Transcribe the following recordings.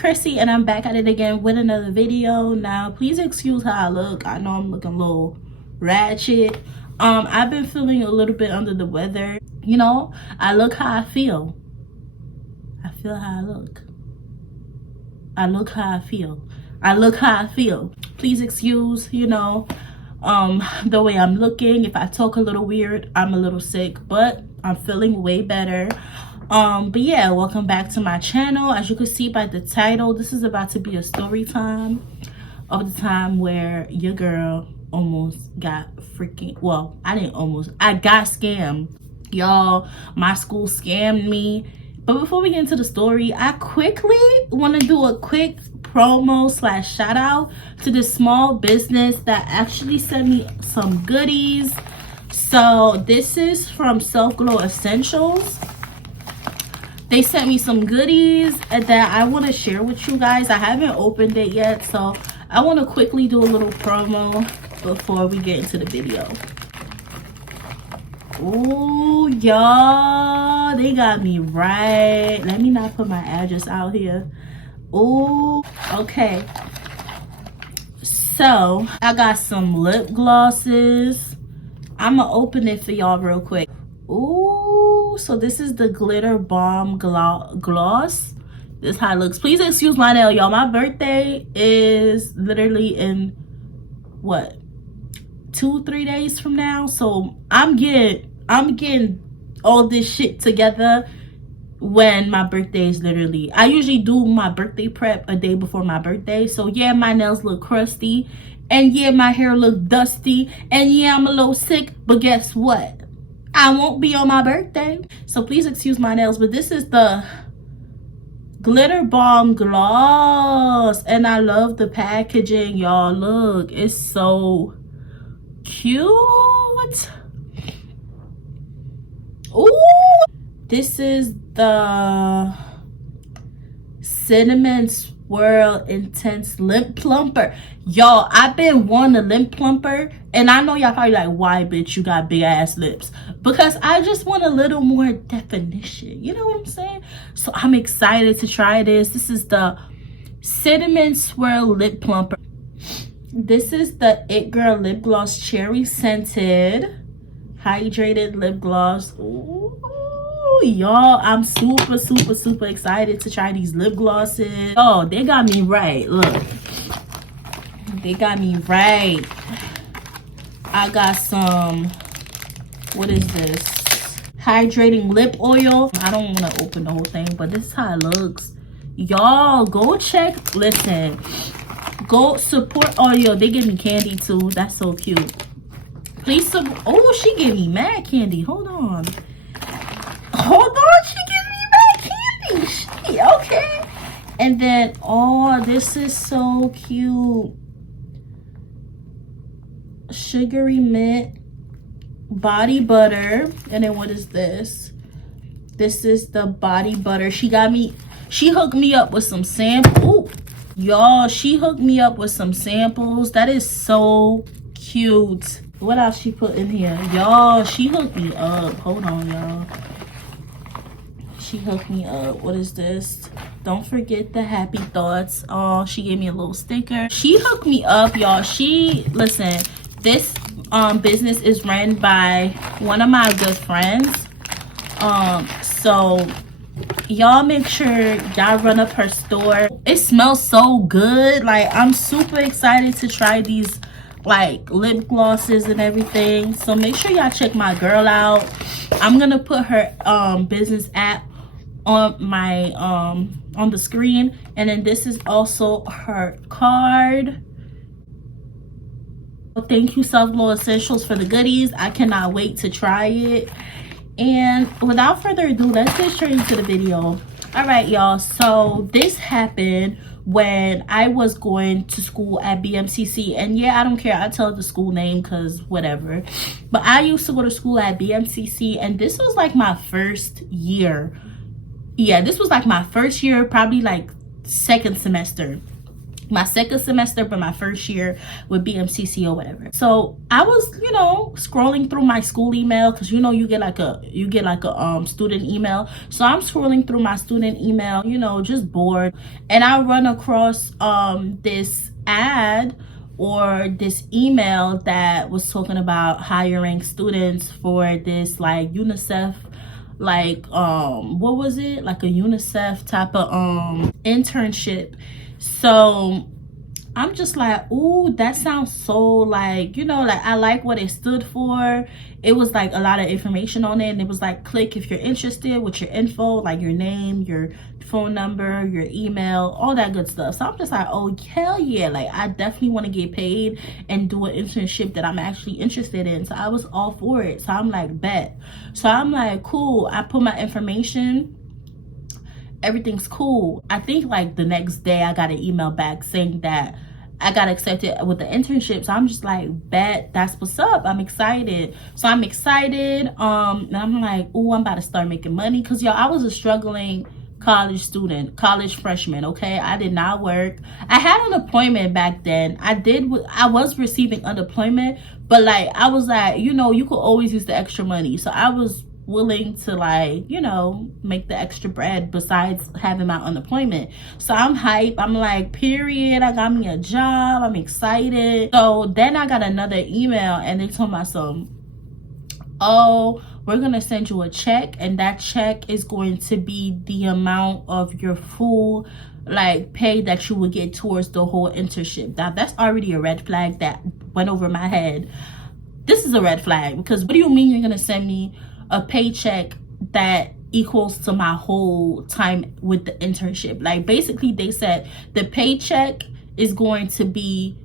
Chrissy, and I'm back at it again with another video. Now please excuse how I look. I know I'm looking a little ratchet. I've been feeling a little bit under the weather. You know, I look how I feel. I feel how I look. I look how I feel. I look how I feel. Please excuse, you know, the way I'm looking. If I talk a little weird, I'm a little sick, but I'm feeling way better. But yeah, welcome back to my channel. As you can see by the title, this is about to be a story time of the time where your girl almost got freaking, well, I got scammed. Y'all, my school scammed me. But before we get into the story, I quickly want to do a quick promo / shout out to this small business that actually sent me some goodies. So this is from Self Glow Essentials. They sent me some goodies that I want to share with you guys. I haven't opened it yet, so I want to quickly do a little promo before we get into the video. Oh, y'all, they got me right. Let me not put my address out here. Oh, okay. So I got some lip glosses. I'm gonna open it for y'all real quick. Ooh, so this is the Glitter Bomb Gloss. This is how it looks. Please excuse my nail, y'all. My birthday is literally in, what, 2-3 days from now? So I'm getting all this shit together when my birthday is literally. I usually do my birthday prep a day before my birthday. So yeah, my nails look crusty. And yeah, my hair look dusty. And yeah, I'm a little sick. But guess what? I won't be on my birthday. So please excuse my nails. But this is the Glitter Bomb Gloss. And I love the packaging, y'all. Look, it's so cute. Ooh. This is the Cinnamon Swirl Intense Lip Plumper. Y'all, I've been wanting a lip plumper, and I know y'all probably like, why, bitch, you got big ass lips? Because I just want a little more definition. You know what I'm saying? So I'm excited to try this. This is the Cinnamon Swirl Lip Plumper. This is the It Girl Lip Gloss Cherry Scented Hydrated Lip Gloss. Ooh. Y'all, I'm super excited to try these lip glosses. Oh, they got me right. Look, they got me right. I got some, what is this, hydrating lip oil. I don't want to open the whole thing, but this is how it looks. Y'all, go check. Listen, go support. Oh, yo, they give me candy too. That's so cute. Please oh, she gave me mad candy. Hold on, she gave me mad candy. She, okay. And then, oh, this is so cute. Sugary mint body butter. And then what is this? This is the body butter. She hooked me up with some samples. Y'all, she hooked me up with some samples. That is so cute. What else she put in here? Y'all, she hooked me up. Hold on, y'all. She hooked me up. What is this? Don't forget the happy thoughts. Oh, she gave me a little sticker. She hooked me up, y'all. Listen, this business is run by one of my good friends. So y'all make sure y'all run up her store. It smells so good. Like, I'm super excited to try these like lip glosses and everything. So make sure y'all check my girl out. I'm gonna put her business app on my on the screen, and then this is also her card. Thank you, Self Glow Essentials, for the goodies. I cannot wait to try it. And without further ado, let's get straight into the video. All right, y'all, so this happened when I was going to school at BMCC. And yeah, I don't care, I tell the school name because whatever, but I used to go to school at BMCC, and this was like my first year. Yeah, this was like my first year, probably like second semester. my second semester, but my first year with BMCC or whatever. So I was, you know, scrolling through my school email, because you know you get like a student email. So I'm scrolling through my student email, you know, just bored, and I run across this ad or this email that was talking about hiring students for this like UNICEF, like what was it, like a UNICEF type of internship. So I'm just like, ooh, that sounds so like, you know, like I like what it stood for. It was like a lot of information on it, and it was like, click if you're interested with your info, like your name, your phone number, your email, all that good stuff. So I'm just like, oh hell yeah, like I definitely want to get paid and do an internship that I'm actually interested in. So I was all for it. So I'm like, bet. So I'm like, cool. I put my information, everything's cool. I think like the next day I got an email back saying that I got accepted with the internship. So I'm just like, bet, that's what's up. I'm excited. So I'm excited. And I'm like, ooh, I'm about to start making money. Cause y'all, I was a struggling college student, college freshman. Okay, I did not work. I had unemployment back then. I was receiving unemployment, but like I was like, you know, you could always use the extra money. So I was willing to, like, you know, make the extra bread besides having my unemployment. So I'm hype. I'm like, period, I got me a job. I'm excited. So then I got another email, and they told me some, oh, we're gonna send you a check, and that check is going to be the amount of your full like pay that you would get towards the whole internship. Now that's already a red flag that went over my head. This is a red flag, because what do you mean you're gonna send me a paycheck that equals to my whole time with the internship? Like basically they said the paycheck is going to be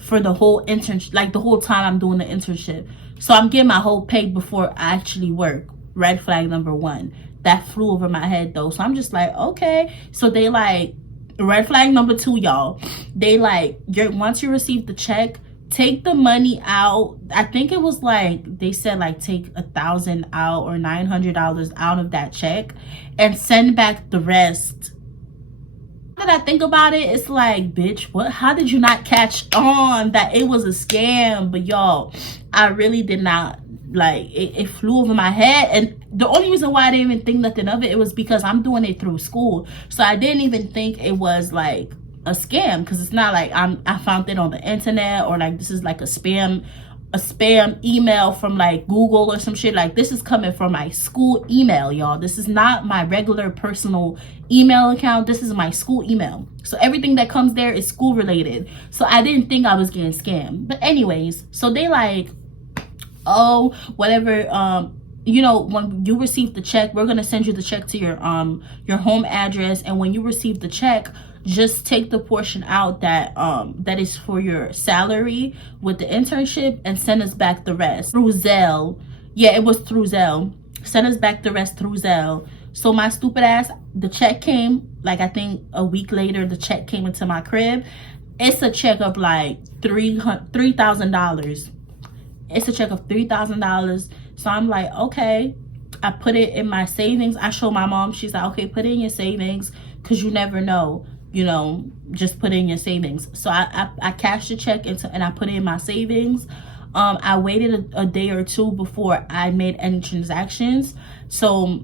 for the whole internship, like the whole time I'm doing the internship. So I'm getting my whole pay before I actually work. Red flag number one. That flew over my head though. So I'm just like, okay. So they like, red flag number two, y'all. They like, once you receive the check, take the money out. I think it was like, they said like take $1,000 out or $900 out of that check and send back the rest. That I think about it, it's like, bitch, what? How did you not catch on that it was a scam? But y'all, I really did not, like, it flew over my head. And the only reason why I didn't even think nothing of it, it was because I'm doing it through school. So I didn't even think it was like a scam, because it's not like I found it on the internet, or like this is like a spam email from like Google or some shit. Like this is coming from my school email, y'all. This is not my regular personal email account. This is my school email. So everything that comes there is school related. So I didn't think I was getting scammed. But anyways, so they like, oh, whatever, you know, when you receive the check, we're gonna send you the check to your home address, and when you receive the check, just take the portion out that that is for your salary with the internship, and send us back the rest through Zelle. Yeah, it was through Zelle. Send us back the rest through Zelle. So my stupid ass, the check came, like I think a week later, the check came into my crib. It's a check of like $3,000. It's a check of $3,000. So I'm like, okay. I put it in my savings. I show my mom. She's like, okay, put it in your savings, because you never know, you know, just put it in your savings. So I cashed the check and I put it in my savings. I waited a day or two before I made any transactions. So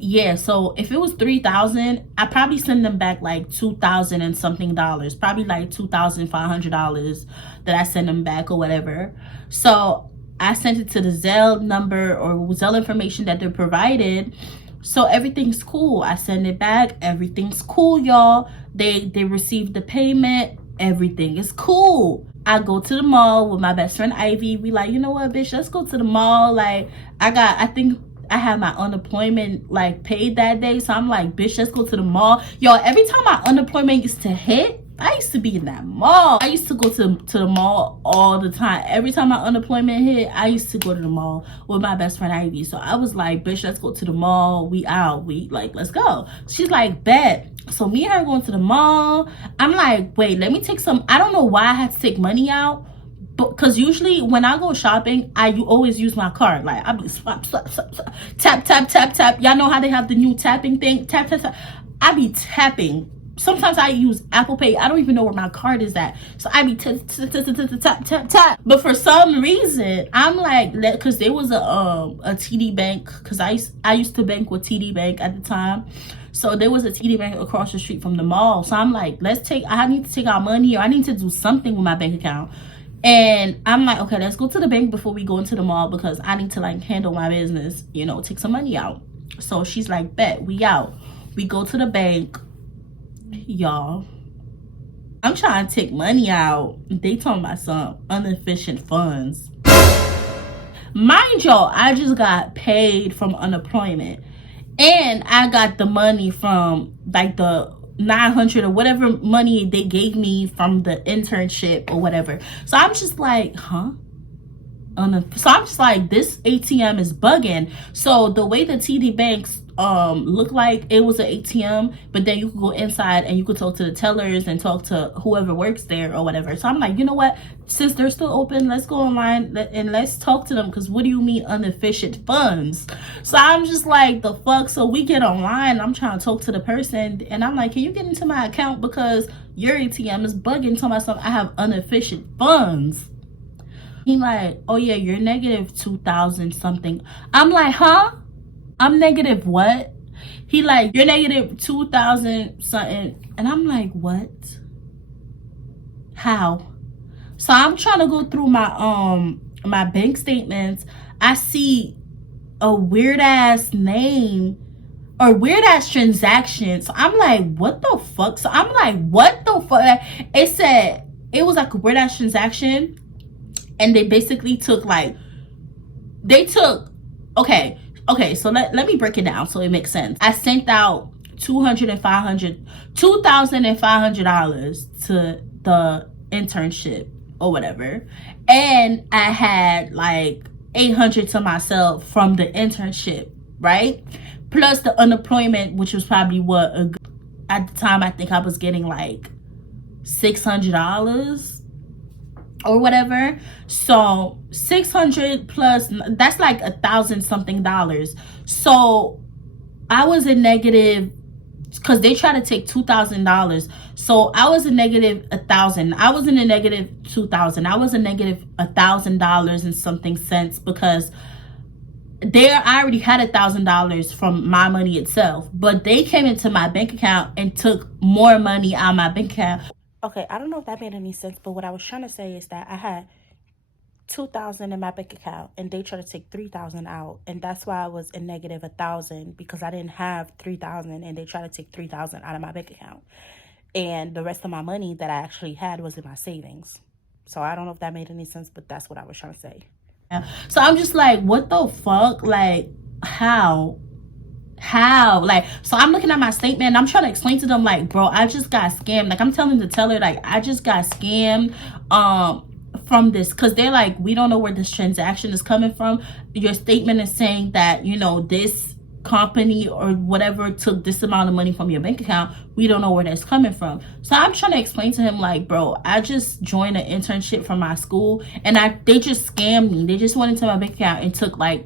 yeah, so if it was $3,000, I probably send them back like $2,000 and something dollars, probably like $2,500 that I send them back or whatever. So I sent it to the Zelle number or Zelle information that they provided. So everything's cool. I send it back. Everything's cool, y'all. They received the payment. Everything is cool. I go to the mall with my best friend Ivy. We like, you know what, bitch, let's go to the mall. Like I think I had my unemployment like paid that day. So I'm like, bitch, let's go to the mall. Y'all, every time my unemployment gets to hit, I used to be in that mall. I used to go to the mall all the time. Every time my unemployment hit, I used to go to the mall with my best friend Ivy. So I was like, bitch, let's go to the mall. We out. We like, let's go. She's like, bet. So me and her going to the mall. I'm like, wait, let me take some. I don't know why I had to take money out. Because usually when I go shopping, you always use my card. Like I be swap, tap, tap, tap, tap. Y'all know how they have the new tapping thing? Tap, tap, tap. I be tapping sometimes I use Apple Pay. I don't even know where my card is at. So I be tap, tap, tap, tap. But for some reason, I'm like, because there was a TD Bank, because I used to bank with TD Bank at the time. So there was a TD Bank across the street from the mall. So I'm like, I need to take out money, or I need to do something with my bank account. And I'm like, okay, let's go to the bank before we go into the mall, because I need to like handle my business, you know, take some money out. So she's like, bet, we out. We go to the bank. Y'all, I'm trying to take money out. They talking about some inefficient funds. Mind y'all, I just got paid from unemployment, and I got the money from like the 900 or whatever money they gave me from the internship or whatever. So I'm just like, huh? So I'm just like, this ATM is bugging. So the way the TD Banks looked like, it was an ATM, but then you could go inside and you could talk to the tellers and talk to whoever works there or whatever. So I'm like, you know what, since they're still open, let's go online and let's talk to them, because what do you mean inefficient funds? So I'm just like, the fuck? So we get online, I'm trying to talk to the person, and I'm like, can you get into my account, because your ATM is bugging. Tell myself I have inefficient funds. He like, oh yeah, you're negative 2,000 something. I'm like, huh? I'm negative what? He like, you're negative 2,000 something. And I'm like, what? How? So I'm trying to go through my bank statements. I see a weird ass name or weird ass transaction. So I'm like, what the fuck? So I'm like, what the fuck? It said, it was like a weird ass transaction. And they basically took like, okay, so let me break it down so it makes sense. I sent out $2,500 to the internship or whatever. And I had like 800 to myself from the internship, right? Plus the unemployment, which was probably at the time, I think I was getting like $600 or whatever. So 600 plus, that's like $1,000 something. So I was in negative, because they try to take $2,000. So I was in negative 1,000. I was in a negative 2,000. I was in negative $1,000 and something cents, because I already had $1,000 from my money itself, but they came into my bank account and took more money out of my bank account. Okay, I don't know if that made any sense, but what I was trying to say is that I had 2,000 in my bank account, and they tried to take 3,000 out, and that's why I was in negative 1,000, because I didn't have 3,000, and they tried to take 3,000 out of my bank account, and the rest of my money that I actually had was in my savings. So I don't know if that made any sense, but that's what I was trying to say. So I'm just like, what the fuck? Like, how? Like, so I'm looking at my statement and I'm trying to explain to them like, bro, I just got scammed. Like, I'm telling the teller, like, I just got scammed from this, because they're like, we don't know where this transaction is coming from. Your statement is saying that, you know, this company or whatever took this amount of money from your bank account. We don't know where that's coming from. So I'm trying to explain to him like, bro, I just joined an internship from my school, and they just scammed me. They just went into my bank account and took like,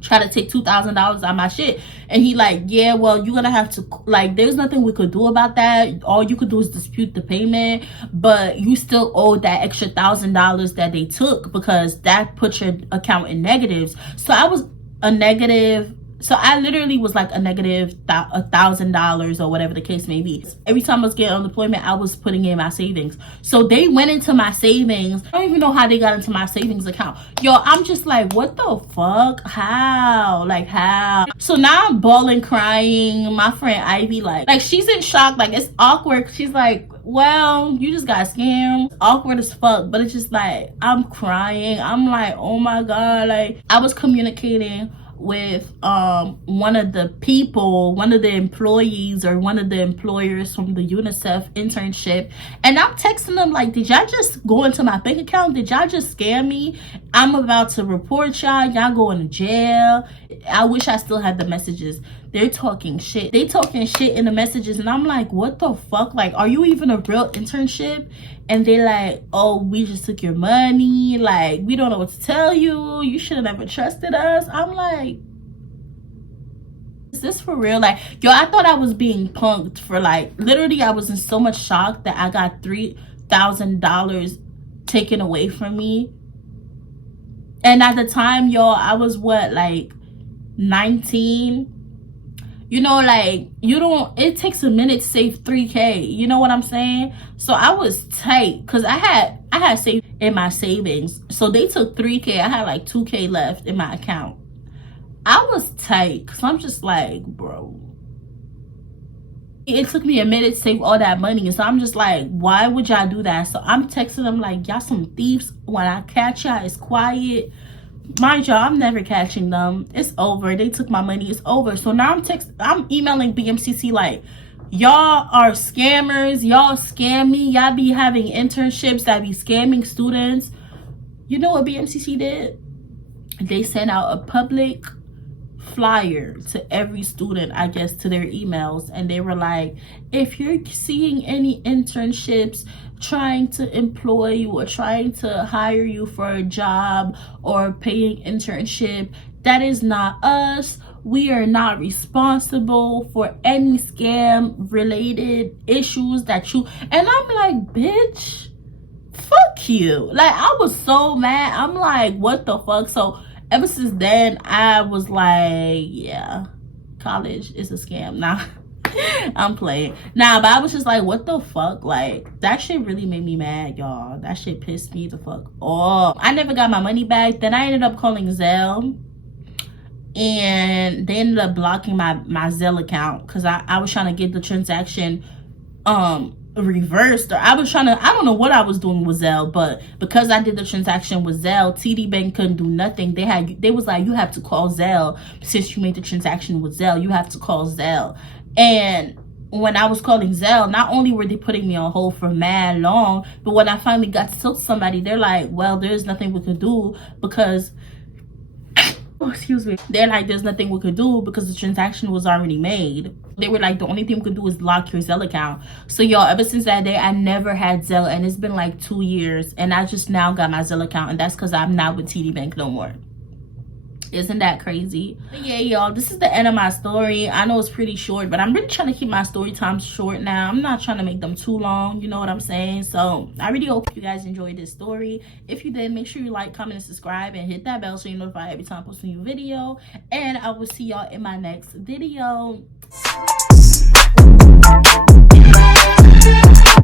try to take $2,000 out of my shit. And he like, yeah, well, you're gonna have to, like, there's nothing we could do about that. All you could do is dispute the payment, but you still owe that extra $1,000 that they took, because that put your account in negatives. So I was a negative, so I literally was like a negative $1,000 or whatever the case may be. Every time I was getting unemployment, I was putting in my savings. So they went into my savings. I don't even know how they got into my savings account. Yo, I'm just like, what the fuck? How? Like, how? So now I'm bawling, crying. My friend Ivy, like she's in shock. Like, it's awkward. She's like, well, you just got scammed. Awkward as fuck. But it's just like, I'm crying. I'm like, oh my God. Like, I was communicating with one of the employees or one of the employers from the UNICEF internship, and I'm texting them like, did y'all just go into my bank account? Did y'all just scam me? I'm about to report y'all going to jail. I wish I still had the messages. They're talking shit. They talking shit in the messages, and I'm like, what the fuck? Like, are you even a real internship? And they're like, oh, we just took your money. Like, we don't know what to tell you. You should have never trusted us. I'm like, Is this for real? Like, yo, I thought I was being punked for, like, literally I was in so much shock that I got $3,000 taken away from me. And at the time, y'all, I was what, like 19? You know, like, it takes a minute to save 3K. You know what I'm saying? So I was tight because I had saved in my savings. So they took 3K. I had like 2K left in my account. I was tight because I'm just like, bro. It took me a minute to save all that money. So I'm just like, why would y'all do that? So I'm texting them like, y'all some thieves. When I catch y'all, it's quiet. Mind y'all, I'm never catching them. It's over. They took my money. It's over. So now I'm emailing BMCC like, y'all are scammers. Y'all scam me. Y'all be having internships that be scamming students. You know what BMCC did? They sent out a public flyer to every student, I guess, to their emails, and they were like, if you're seeing any internships trying to employ you or trying to hire you for a job or paying internship, that is not us. We are not responsible for any scam related issues that you. And I'm like, bitch, fuck you. Like, I was so mad. I'm like, what the fuck? So ever since then, I was like, yeah, college is a scam. Nah, I'm playing. Nah, but I was just like, what the fuck? Like, that shit really made me mad, y'all. That shit pissed me the fuck off. I never got my money back. Then I ended up calling Zelle. And they ended up blocking my Zelle account because I was trying to get the transaction reversed, or I don't know what I was doing with Zelle, but because I did the transaction with Zelle, TD Bank couldn't do nothing. They was like, you have to call Zelle. Since you made the transaction with Zelle, you have to call Zelle. And when I was calling Zelle, not only were they putting me on hold for mad long, but when I finally got to tell somebody, they're like, well, there's nothing we could do because oh, excuse me. They're like, there's nothing we could do because the transaction was already made. They were like, the only thing we could do is lock your Zelle account. So y'all, ever since that day, I never had Zelle, and it's been like 2 years, and I just now got my Zelle account, and that's because I'm not with TD Bank no more. Isn't that crazy? But yeah, y'all, this is the end of my story. I know it's pretty short, but I'm really trying to keep my story times short now. I'm not trying to make them too long, you know what I'm saying? So I really hope you guys enjoyed this story. If you did, make sure you like, comment, and subscribe, and hit that bell so you're notified every time I post a new video. And I will see y'all in my next video.